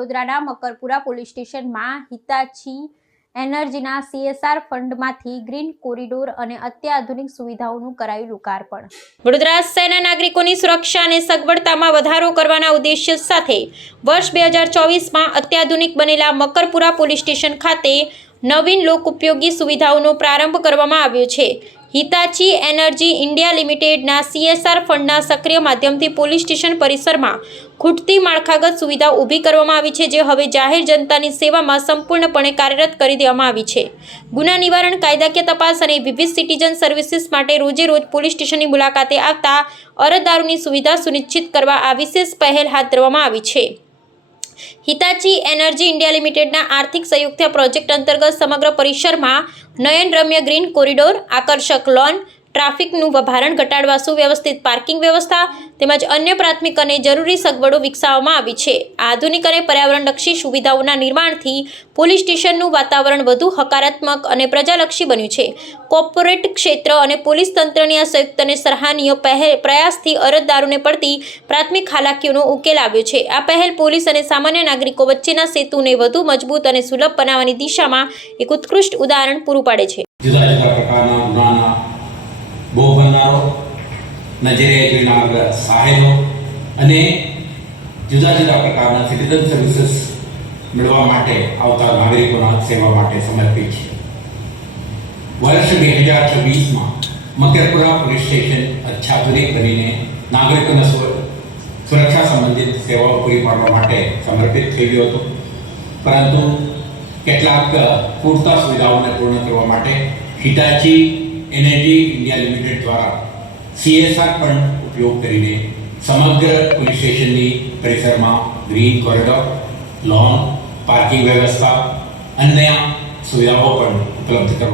વડોદરાના મકરપુરા પોલીસ સ્ટેશનમાં Hitachi એનર્જીના CSR ફંડમાંથી green corridor અને અત્યાધુનિક સુવિધાઓનું કરાયું લોકાર્પણ। વડોદરા શહેરના નાગરિકોની સુરક્ષા અને સગવડતામાં વધારો કરવાના ઉદ્દેશ્ય સાથે વર્ષ 2024માં અત્યાધુનિક બનેલા મકરપુરા પોલીસ સ્ટેશન ખાતે નવીન લોકોપયોગી સુવિધાઓનો પ્રારંભ કરવામાં આવ્યો છે। હિતાચી એનર્જી ઇન્ડિયા લિમિટેડના CSR ફંડના સક્રિય માધ્યમથી પોલીસ સ્ટેશન પરિસરમાં ખૂટતી માળખાગત સુવિધા ઊભી કરવામાં આવી છે, જે હવે જાહેર જનતાની સેવામાં સંપૂર્ણપણે કાર્યરત કરી દેવામાં આવી છે। ગુના નિવારણ, કાયદાકીય તપાસ અને વિવિધ સિટીઝન સર્વિસીસ માટે રોજે રોજ પોલીસ સ્ટેશનની મુલાકાતે આવતા અરજદારોની સુવિધા સુનિશ્ચિત કરવા આ વિશેષ પહેલ હાથ ધરવામાં આવી છે। હિતાચી એનર્જી ઇન્ડિયા લિમિટેડના આર્થિક સહયોગથી આ પ્રોજેક્ટ અંતર્ગત સમગ્ર પરિસરમાં નયનરમ્ય ગ્રીન કોરિડોર, આકર્ષક લોન, ટ્રાફિકનું ભારણ ઘટાડવા સુવ્યવસ્થિત પાર્કિંગ વ્યવસ્થા તેમજ અન્ય પ્રાથમિક અને જરૂરી સગવડો વિકસાવવામાં આવી છે। આધુનિક અને પર્યાવરણલક્ષી સુવિધાઓના નિર્માણથી પોલીસ સ્ટેશનનું વાતાવરણ વધુ હકારાત્મક અને પ્રજાલક્ષી બન્યું છે। કોર્પોરેટ ક્ષેત્ર અને પોલીસ તંત્રની આ સંયુક્ત અને સરાહનીય પ્રયાસથી અરજદારોને પડતી પ્રાથમિક હાલાકીઓનો ઉકેલ આવ્યો છે। આ પહેલ પોલીસ અને સામાન્ય નાગરિકો વચ્ચેના સેતુને વધુ મજબૂત અને સુલભ બનાવવાની દિશામાં એક ઉત્કૃષ્ટ ઉદાહરણ પૂરું પાડે છે। જુદા જુદા પ્રકારના ગુનાના ભોગ બનનારો, નજરે જોનાર સાહેબો અને જુદા જુદા પ્રકારના સિટીઝન સર્વિસીસ મેળવવા માટે આવતા નાગરિકોના સેવા માટે સમર્પિત છે। વર્ષ 2024માં મકરપુરા પોલીસ સ્ટેશન અત્યાધુનિક બનીને નાગરિકોના સુરક્ષા સંબંધિત સેવાઓ પૂરી પાડવા માટે સમર્પિત થઈ ગયો હતો, પરંતુ કેટલાક પૂરતા સુવિધાઓને પૂર્ણ કરવા માટે હિટાચી એનર્જી ઇન્ડિયા લિમિટેડ દ્વારા CSR ફંડ ઉપયોગ કરીને સમગ્ર પોલીસ સ્ટેશનની પરિસરમાં ગ્રીન કોરિડોર, લોન, પાર્કિંગ વ્યવસ્થા, અન્ય સુવિધાઓ પણ ઉપલબ્ધ કરવા